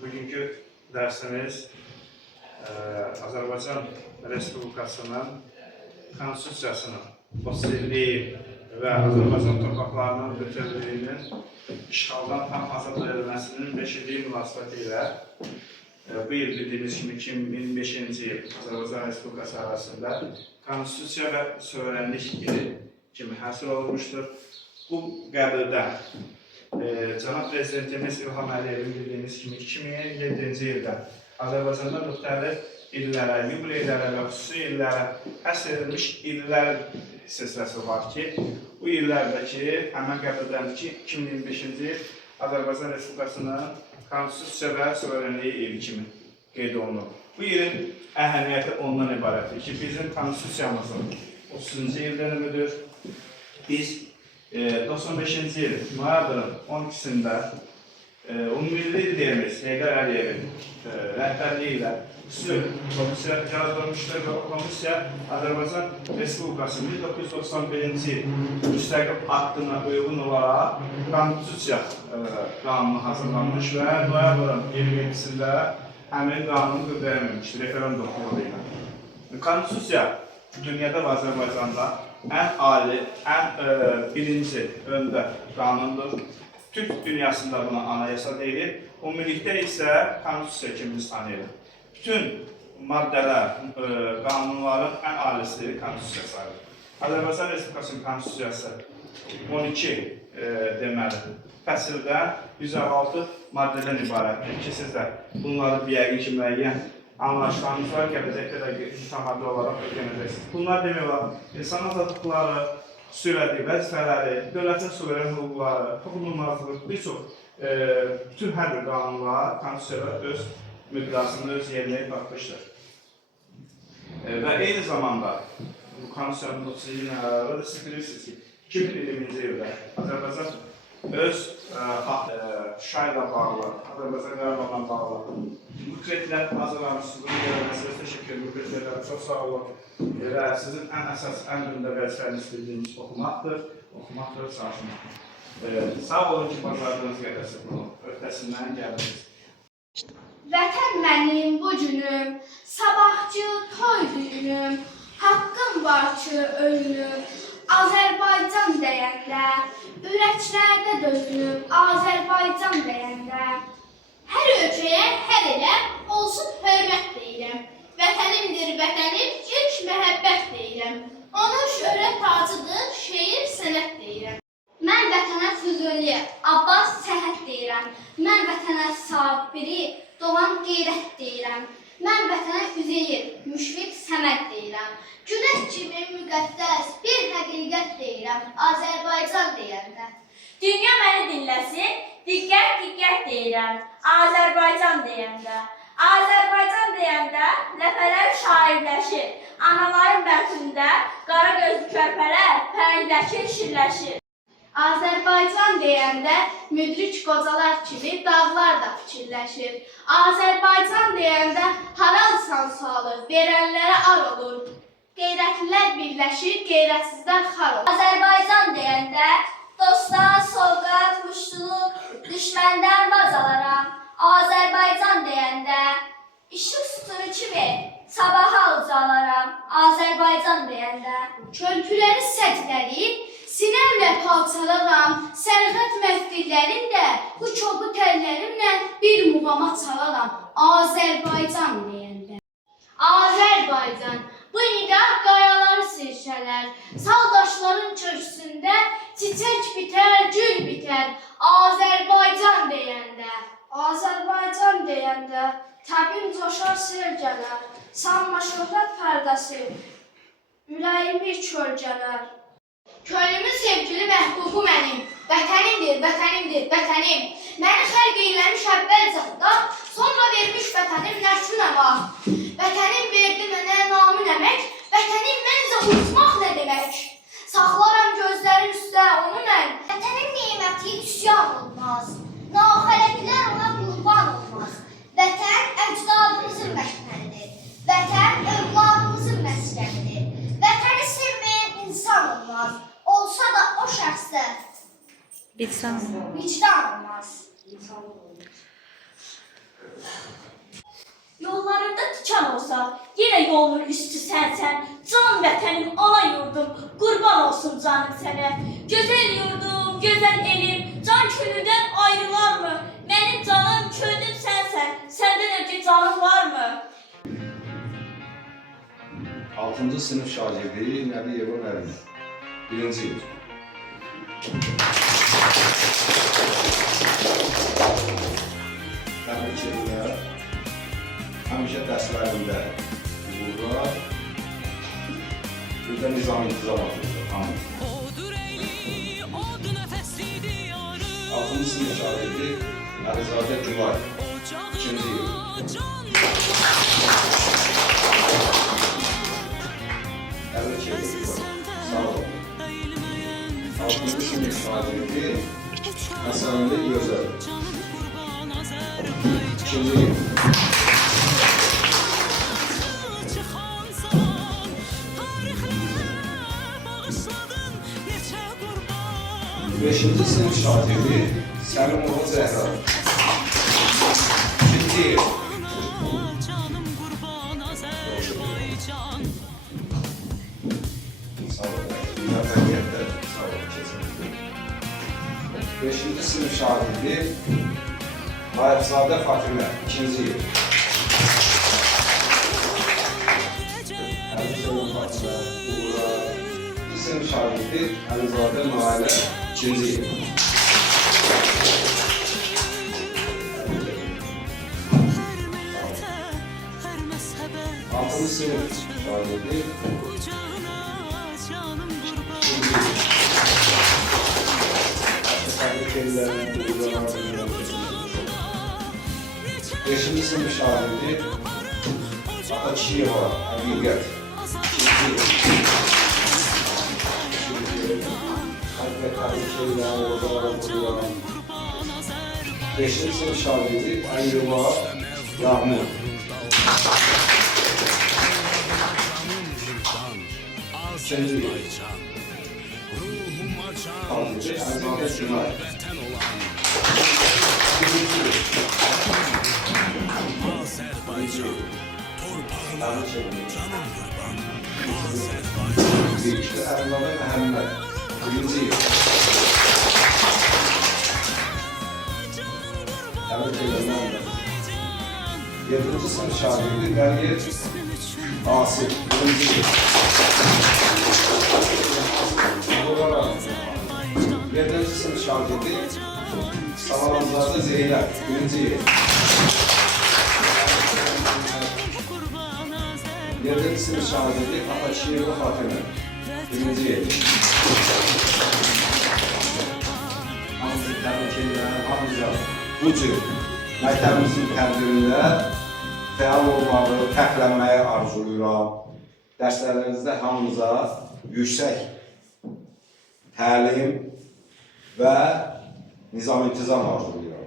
Bugünkü dərsimiz Azərbaycan Respublikasının Konstitusiyasının 30 illiyi və Azərbaycan torpaqlarının bütövlüyünün işğaldan tam azad edilməsinin 5 illiyi münasibəti ilə bu il bildiyimiz kimi 2025-ci il Azərbaycan Respublikası arasında Konstitusiya və Suverenlik ili kimi həsr olunmuşdur. Bu qəbirdə Cənab Prezidentimiz İlham Əliyevin bildiyimiz kimi 2007-ci ildə Azərbaycanda müxtəlif illərə, yubileylərə və xüsusi illərə həsr edilmiş illər silsiləsi var ki, bu illərdəki həmən qəbirdəki 2025-ci il Azərbaycan Respublikasının Konstitusiya və Suverenliyi ili kimi qeyd olunur. Bu ilin əhəmiyyəti ondan ibarətdir ki, bizim Konstitusiyamızın 30-cu il dönümüdür. Biz 95-ci il noyabrın 12-sində Ümummilli liderimiz Heydər Əliyevin rəhbərliyi ilə xüsusi komissiya yaradılmışdır və o komissiya Azərbaycan Respublikası 1991-ci il müstəqil aktına uyğun olaraq Konstitusiya qanunu hazırlanmış və noyabrın 27-sində həmin qanunu qüvvəyə minmişdir referendum yolu ilə. Konstitusiya dünyada və Azərbaycanda ən ali, ən birinci öndə qanundur. Türk dünyasında buna anayasa deyilir. Ümumilikdə isə Konstitusiya kimi biz tanıyırıq. Bütün maddələr, qanunların ən alisi Konstitusiya sayılır. Azərbaycan Respublikasının Konstitusiyası 12 deməli fəsildən 106 maddədən ibarətdir ki, siz də bunları bir yəqin ki, müəyyən anlaşıqlarınız var, gələcəkdə də mütəmadi olaraq öyrənəcəksiniz. Bunlar demək olar, insan azadlıqları, xüsusilədi vəzifələri, dövlətin suveren hüquqları, toxunulmazlıq, bir çox bütün hər bir qanunlar Konstitusiyada öz müqdasını, öz yerini tapmışdır. Və eyni zamanda bu Konstitusiyanın 30 ilinin əlaqədə siz bilirsiniz ki, 2020-ci ildə Azərbaycan öz Şuşa ilə bağlı, Azərbaycan qərarlarla bağlı bu kreditlər hazırlamışsınız, bunu görülməsiniz, təşəkkür ederim, bu kreditlərə çox sağ olun və sizin ən əsas, ən gündə vəzifəniz bildiğiniz oxumaqdır, çalışmaqdır. Sağ olun ki, bacardığınız qədərsə bunu öhdəsindən gəldiniz. Vətən mənim bu günüm, sabahçı toy düyünüm, haqqım var ki ölünüm, Azərbaycan deyəndə, ürəklərdə dözünüm, Azərbaycan deyəndə. Hər ölkəyə, hər elə olsun hörmət deyirəm. Vətənimdir vətənim, ilk məhəbbət deyirəm. Onun şöhrət tacıdır, şeir sənət deyirəm. Mən vətənə Füzuli, Abbas Səhət deyirəm. Mən vətənə Sabiri, Doğan Qeyrət deyirəm. Mən vətənə Üzeyir, Müşfiq Səməd deyirəm. Günəş kimi müqəddəs bir həqiqət deyirəm, Azərbaycan deyəndə. Dünya məni dinləsin, diqqət deyirəm, Azərbaycan deyəndə. Azərbaycan deyəndə ləpələr şairləşir, anaların bəxtində qara gözlü körpələr pərəngləşir, şirləşir. Azərbaycan deyəndə müdrik qocalar kimi dağlar da fikirləşir. Azərbaycan deyəndə haralsan sualı verənlərə ar olur. Qeyrətlilər birləşir, qeyrətsizlər xar olur. Azərbaycan deyəndə dostlar, sovqat, muştuluq, düşməndən vaz alaram. Azərbaycan deyəndə işıq sütunu kimi sabaha ucalaram. Azərbaycan deyəndə körpüləri sədləyib, sinəmlə palçalaram, sərğət məftillərində bu çobu tərlərimlə bir muğama çalaram. Azərbaycan deyəndə. Azərbaycan, bu nida qayaları sirşələr, saldaşların köksündə çiçək bitər, gül bitər. Azərbaycan deyəndə. Azərbaycan deyəndə təbim coşar sel gələr, sanma şöhrət pərdəsi, ürəyimi kölgələr. Könlümün sevgili məhbubu mənim, vətənimdir, vətənimdir, vətənim. Məni xəlq eyləmiş əvvəlcədə, sonra vermiş vətənim nəşünə var. Vətənim verdi mənə namı nəmək, vətənim məncə unutmaq nə demək. Saxlaram gözlərin üstə onu mən, vətənin neyməti üsyan olmaz. Naxələtlər ona qurban olmaz. Vətən əcdadımızın məşğəlidir. Vətən övladımızın məskənidir. Vətəni sevməyən insan olmaz. Olsa da o şəxsdə vicdan olmaz. Yollarında tikan olsa, yine yolun üstü sensen. Can vətənim, ana yurdum, qurban olsun canım sənə. Gözəl yurdum, gözəl elim, can könüldən ayrılar mı? Mənim canım, könlüm sənsən, səndən öncə canım var mı? 6-cı sınıf şagirdi Nəbiyevun Əli. 1-ci il. Təbrik edirlər. Həmişə dərslərində uğurlar. Bir də nizam intizam atılır. Hamı. 6-cı sınıf şagirdi Əlizadə Gülay. 2-ci il. Təbrik edirlər. Sağ olun. 6-cı sınıf şagirdi Həsənli Gözəl. 2-ci il. 5-ci sınıf şagirdi Səlimova Zəhra. 2-ci il. Sağ olun. Müvəffəqiyyətlər. Sağ olun. Kesinlikle. 5-ci sınıf şagirdi Hayatzadə Fatimə. 2-ci il. Əlizadə Fatimə. Uğurlar. 2-ci sınıf şagirdi Əlizadə Nailə. 2-ci il. 6-cı sınıf şagirdi Təbrik edirlər. 5-ci sınıf şagirdi Atakişiyeva Həqiqət. 5-ci sınıf şagirdi Əyyuba Yağmur. 2-ci il. Şagirdi Əlizadə Günay. 1-ci il. Təbrik edirlər. İşte Əlizadə Məhəmməd. 1-ci il. Təbrik edirlər. 7-ci sınıf şagirdi Qəliyev Asif. 1-ci il. 7-ci sınıf şagirdi Savalanzadə Zeynəb. 1-ci il. 7-ci sınıf şagirdi Atakişiyeva Fatimə. 1-ci il. Hamısı təbrik edirlər, hamıca bu cür məktəbimizin tədbirində fəal olmağı, fərqlənməyi arzuluyuram. Dərslərinizdə hamınıza yüksək təlim və nizam intizam arzuluyuram.